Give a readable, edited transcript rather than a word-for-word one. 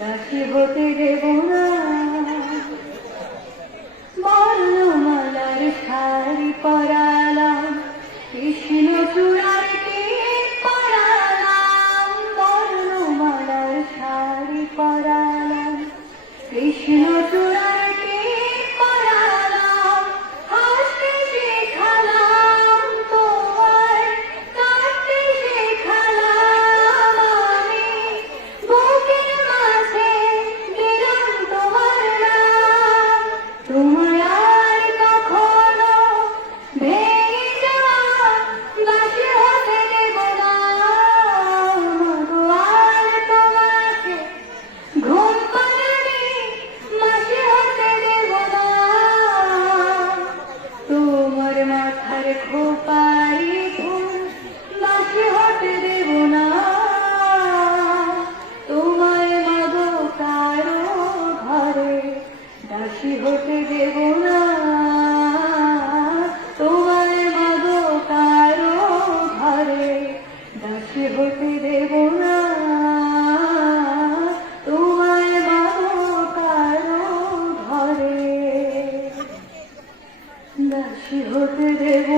দাসী হতে দেব না। বর্ণমালার শাড়ি পরালাম, কৃষ্ণ চূড়ার টিপ পরালাম। বর্ণমালার শাড়ি পরালাম, কৃষ্ণ চূড়ার টিপ পরালাম। হাসতে শেখালাম তোমায়, কাঁদতে শেখালাম আমি। বুকের মাঝে দিলাম তোমার নাম। তোমার আর কখনো ভেঙে যাওয়া বাঁশি হতে দেব না। মাগো আর তোমাকে ঘুম পাড়ানি মাসি হতে দেব না। তোমার মাথার খোপায় ফুল বাঁশি হতে দেব না। তোমায় মাগো কারো ঘরে দাসী হতে দেব না। তোমায় মাগো কারো ঘরে দাসী হতে দেব না। তোমায় মাগো কারো ঘরে দাসী হতে দেব